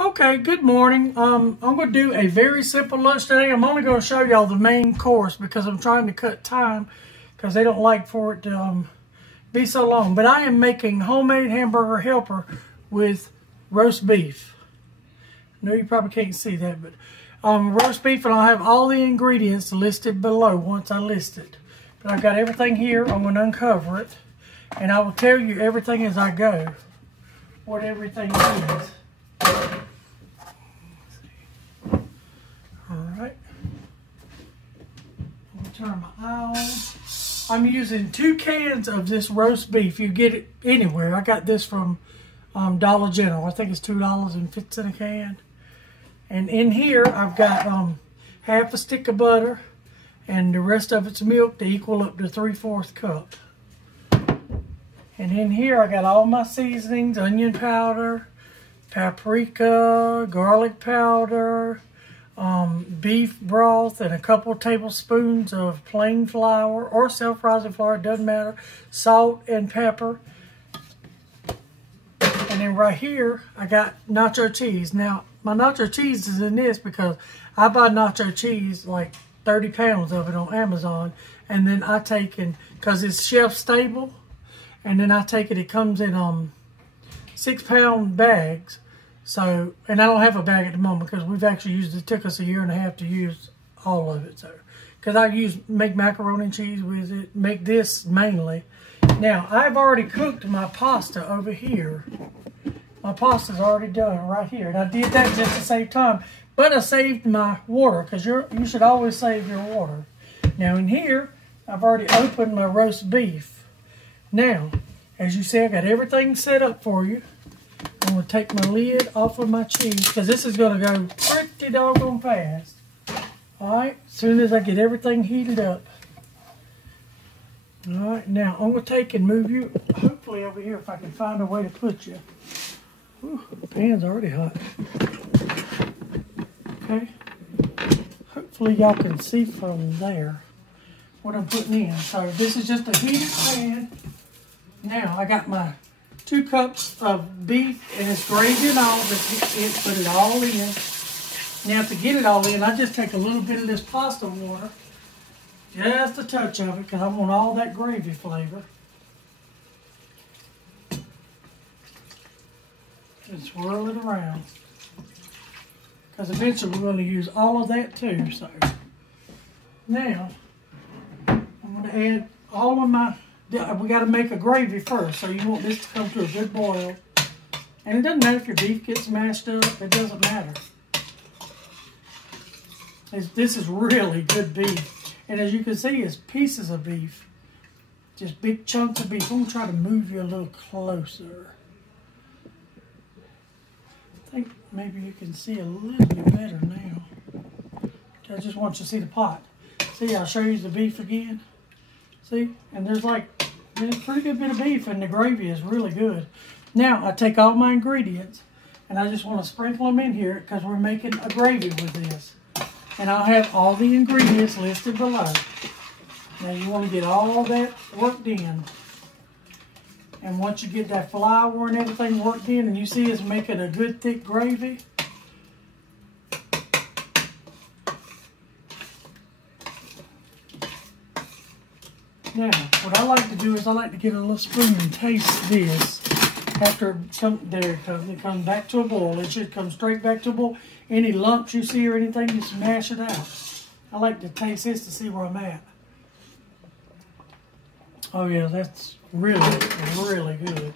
Okay, good morning. I'm going to do a very simple lunch today. I'm only going to show y'all the main course because I'm trying to cut time because they don't like for it to be so long. But I am making homemade hamburger helper with roast beef. I know you probably can't see that, but roast beef, and I'll have all the ingredients listed below once I list it. But I've got everything here. I'm going to uncover it, and I will tell you everything as I go, what everything is. Alright, I'm going to turn my eye on. I'm using 2 cans of this roast beef. You get it anywhere. I got this from Dollar General. I think it's $2.50 a can. And in here, I've got half a stick of butter, and the rest of it's milk to equal up to 3/4 cup. And in here, I got all my seasonings: onion powder, paprika, garlic powder, beef broth, and a couple tablespoons of plain flour or self-rising flour, it doesn't matter, salt and pepper. And then right here, I got nacho cheese. Now, my nacho cheese is in this because I buy nacho cheese, like 30 pounds of it on Amazon, and then I take and, because it's shelf stable, and then I take it, it comes in 6-pound bags. So, and I don't have a bag at the moment because we've actually used it. It took us 1.5 years to use all of it. So, because I make macaroni and cheese with it, make this mainly. Now, I've already cooked my pasta over here. My pasta's already done right here. And I did that just to save time. But I saved my water because you should always save your water. Now, in here, I've already opened my roast beef. Now, as you see, I got everything set up for you. I'm going to take my lid off of my cheese because this is going to go pretty doggone fast. Alright, as soon as I get everything heated up. Alright, now I'm going to take and move you, hopefully over here if I can find a way to put you. Ooh, the pan's already hot. Okay. Hopefully y'all can see from there what I'm putting in. So this is just a heated pan. Now I got my 2 cups of beef, and it's gravy and all, but put it all in. Now to get it all in, I just take a little bit of this pasta water, just a touch of it, because I want all that gravy flavor. And swirl it around, because eventually we're going to use all of that too. So now I'm going to add all of my. We got to make a gravy first, so you want this to come to a good boil. And it doesn't matter if your beef gets mashed up, it doesn't matter. This is really good beef. And as you can see, it's pieces of beef. Just big chunks of beef. I'm going to try to move you a little closer. I think maybe you can see a little bit better now. I just want you to see the pot. See, I'll show you the beef again. See, and there's a pretty good bit of beef, and the gravy is really good. Now, I take all my ingredients, and I just want to sprinkle them in here because we're making a gravy with this. And I'll have all the ingredients listed below. Now, you want to get all that worked in. And once you get that flour and everything worked in, and you see it's making a good thick gravy, now, what I like to do is I like to get a little spoon and taste this. After it comes back to a boil. It should come straight back to a boil. Any lumps you see or anything, just smash it out. I like to taste this to see where I'm at. Oh yeah, that's really, really good.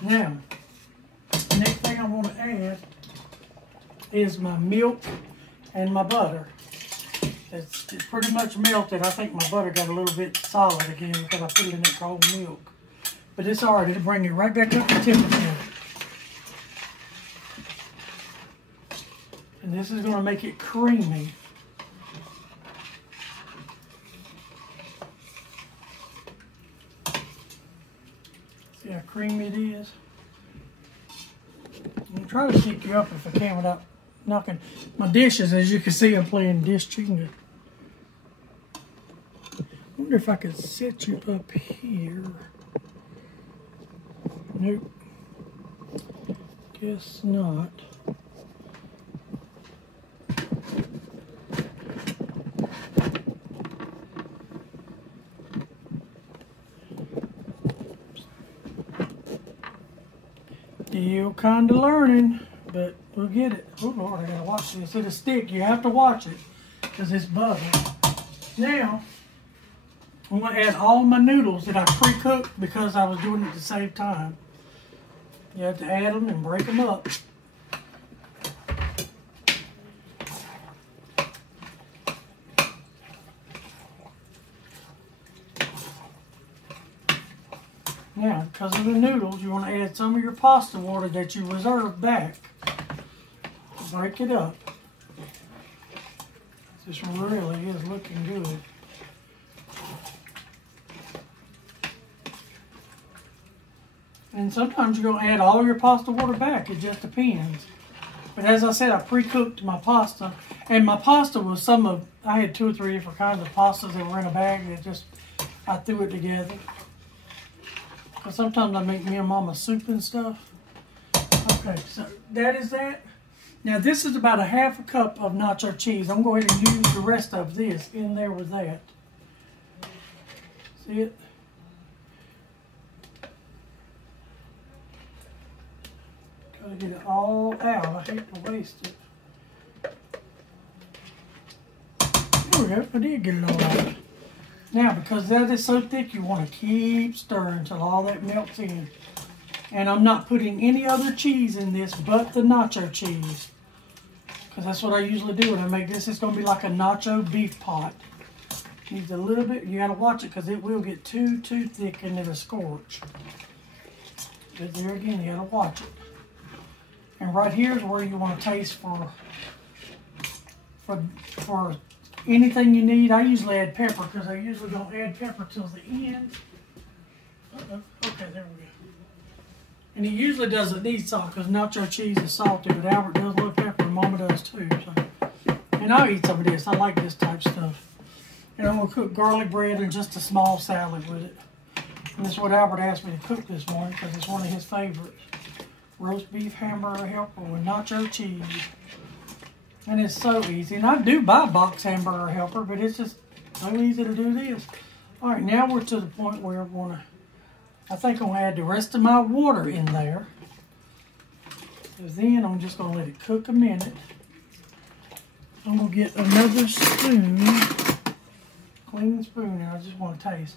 Now, the next thing I want to add is my milk and my butter. It's pretty much melted. I think my butter got a little bit solid again because I put it in that cold milk. But it's alright. It'll bring it right back up to temperature. And this is going to make it creamy. See how creamy it is? I'm going to try to keep you up if I can without knocking my dishes. As you can see, I'm playing dish chicken. I wonder if I could set you up here. Nope. Guess not. Still kind of learning, but we'll get it. Oh Lord, I gotta watch this. It'll stick. You have to watch it because it's bubbling. Now, I'm gonna add all my noodles that I pre-cooked because I was doing it to save time. You have to add them and break them up. Now, because of the noodles, you want to add some of your pasta water that you reserved back. Break it up. This really is looking good. And sometimes you're going to add all your pasta water back. It just depends. But as I said, I pre-cooked my pasta. And my pasta was I had 2 or 3 different kinds of pastas that were in a bag that I threw it together. Because sometimes I make me and Mama soup and stuff. Okay, so that is that. Now this is about a ½ cup of nacho cheese. I'm going to go ahead and use the rest of this in there with that. See it? Gotta get it all out. I hate to waste it. There we go. I did get it all out. Now, because that is so thick, you want to keep stirring until all that melts in. And I'm not putting any other cheese in this but the nacho cheese. Because that's what I usually do when I make this. It's going to be like a nacho beef pot. Needs a little bit. You got to watch it because it will get too thick and it'll scorch. But there again, you got to watch it. And right here is where you want to taste for anything you need. I usually add pepper because I usually don't add pepper till the end. Okay, there we go. And he usually doesn't need salt because nacho cheese is salty, but Albert does love pepper and Mama does too. So. And I'll eat some of this. I like this type of stuff. And I'm going to cook garlic bread and just a small salad with it. And this is what Albert asked me to cook this morning because it's one of his favorites. Roast beef hamburger helper with nacho cheese. And it's so easy. And I do buy a box hamburger helper, but it's just so easy to do this. All right, now we're to the point where I think I'm going to add the rest of my water in there. Because then I'm just going to let it cook a minute. I'm going to get another spoon, clean spoon, and I just want to taste.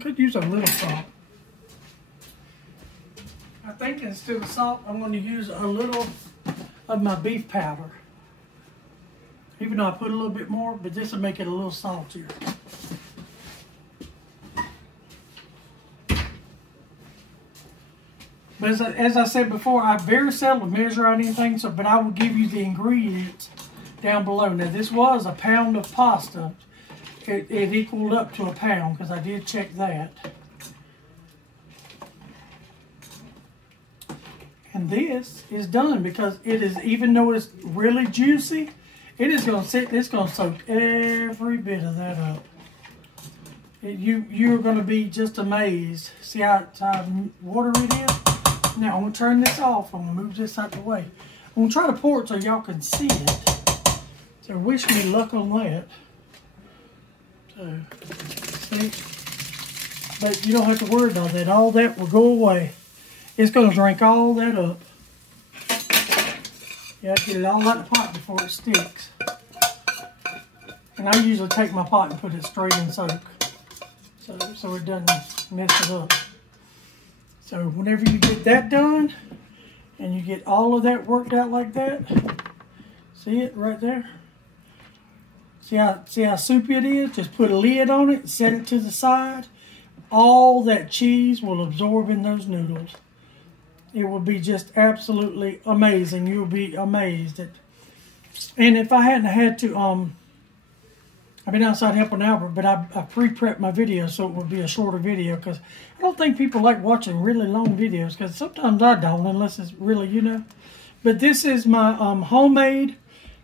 Could use a little salt. I think instead of salt, I'm going to use a little of my beef powder. Even though I put a little bit more, but this will make it a little saltier. But as I said before, I very seldom measure out anything, but I will give you the ingredients down below. Now, this was a pound of pasta. It equaled up to a pound because I did check that. And this is done because it is, even though it's really juicy, it is going to sit, it's going to soak every bit of that up. You're going to be just amazed. See how watery it is? Now I'm going to turn this off. I'm going to move this out of the way. I'm going to try to pour it so y'all can see it. So wish me luck on that. So, see? But you don't have to worry about that. All that will go away. It's going to drink all that up. You have to get it all out of the pot before it sticks. And I usually take my pot and put it straight in soak. So it doesn't mess it up. So whenever you get that done, and you get all of that worked out like that, see it right there? See how soupy it is? Just put a lid on it, set it to the side. All that cheese will absorb in those noodles. It will be just absolutely amazing. You'll be amazed. And if I hadn't had to, I've been outside helping Albert, but I pre-prepped my video so it would be a shorter video because I don't think people like watching really long videos because sometimes I don't unless it's really, you know. But this is my homemade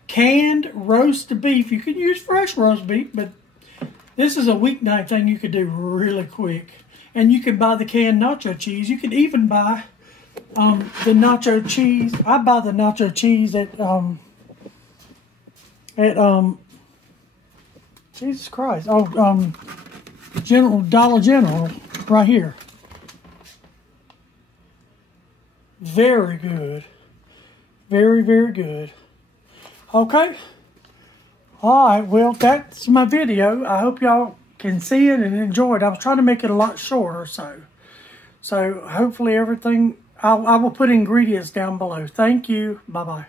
canned roast beef. You could use fresh roast beef, but this is a weeknight thing you could do really quick. And you can buy the canned nacho cheese. You could even buy the nacho cheese. I buy the nacho cheese at Jesus Christ. Dollar General right here. very good. Very, very good. Okay. All right, well, that's my video. I hope y'all can see it and enjoy it. I was trying to make it a lot shorter, so hopefully everything, I will put ingredients down below. Thank you. Bye-bye.